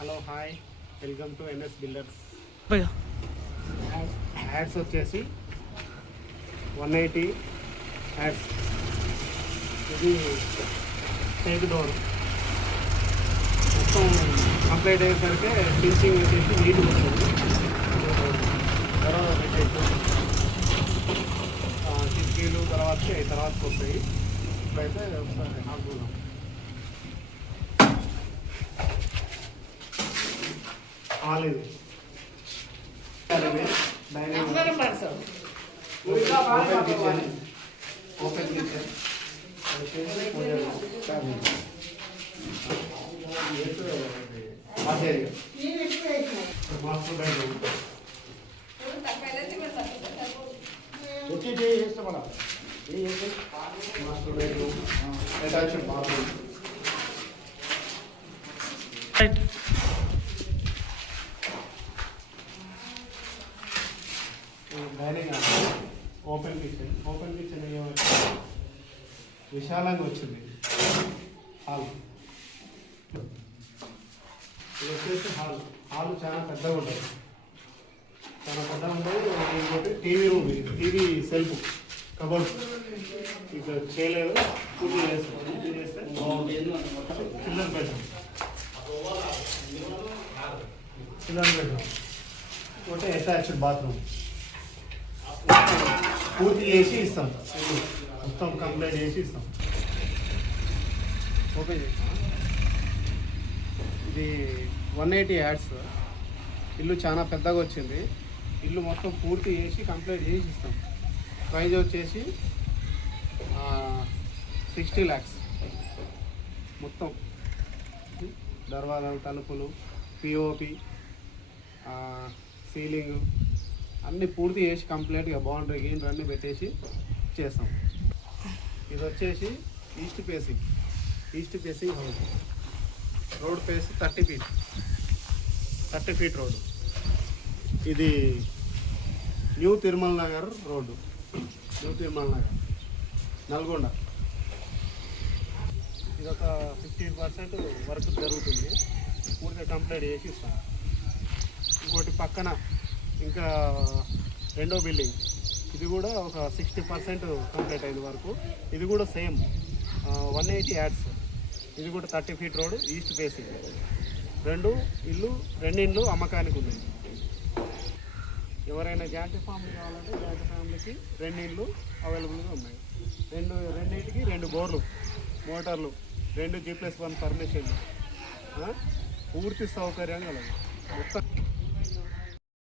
Hello hi, welcome to NS builders. భయ్యా ads వచ్చేసి 180 ads. ఇది టేక్ డోర్ మొత్తం కంప్లీట్ అయ్యేసరికి ఫినిషింగ్ వచ్చేసి నీట్గా వస్తుంది. తర్వాత పెట్టేసి కిటికీలు తర్వాతకి వస్తాయి. ఇప్పుడైతే ఒకసారి ఆడుకుందాం. ఇది open kitchen master bedroom master bedroom attached bathroom. Right. Dining open kitchen ఏమంటే విశాలంగా వచ్చింది. హాల్ ఇది వచ్చేసి హాల్ చాలా పెద్దగా ఉంటుంది. ఇంకోటి టీవీ రూమ్. ఇది టీవీ సెల్ఫ్ కబోర్డ్ ఇక్కడ చేయలేదు, పూర్తి చేస్తాం. పూర్తి చేస్తే చిల్డ్రన్ బెడ్రూమ్ ఇంకోటి అటాచ్డ్ బాత్రూమ్ పూర్తి చేసి ఇస్తాం. మొత్తం కంప్లీట్ చేసి ఇస్తాం. ఓపెన్ చేస్తాం. ఇది 180 యాడ్స్. ఇల్లు చాలా పెద్దగా వచ్చింది. ఇల్లు మొత్తం పూర్తి చేసి కంప్లీట్ చేసి ఇస్తాం. ప్రైజ్ వచ్చేసి 60 lakhs. మొత్తం దర్వాజాలు, తలుపులు, పిఓపి, సీలింగ్ అన్నీ పూర్తి చేసి కంప్లీట్గా బౌండరీ గీన్ అన్నీ పెట్టేసి చేస్తాం. ఇది వచ్చేసి east facing house. Road face 30 feet road. ఇది న్యూ తిరుమల నగర్ రోడ్డు, నల్గొండ. ఇది ఒక 15% వర్క్ జరుగుతుంది. పూర్తిగా కంప్లీట్ చేసి ఇస్తాం. ఇంకోటి పక్కన ఇంకా రెండో బిల్డింగ్, ఇది కూడా ఒక 60% కంప్లీట్ అయింది వరకు. ఇది కూడా సేమ్ 180 యాడ్స్. ఇది కూడా 30 feet రోడ్, ఈస్ట్ ఫేసింగ్. రెండు ఇండ్లు అమ్మకానికి ఉన్నాయి. ఎవరైనా జాయింట్ ఫ్యామిలీ కావాలంటే జాయింట్ ఫ్యామిలీకి 2 ఇండ్లు అవైలబుల్గా ఉన్నాయి. రెండింటికి 2 బోర్లు, మోటార్లు, 2 G+1 పర్మిషన్లు, పూర్తి సౌకర్యం కలదు మొత్తం.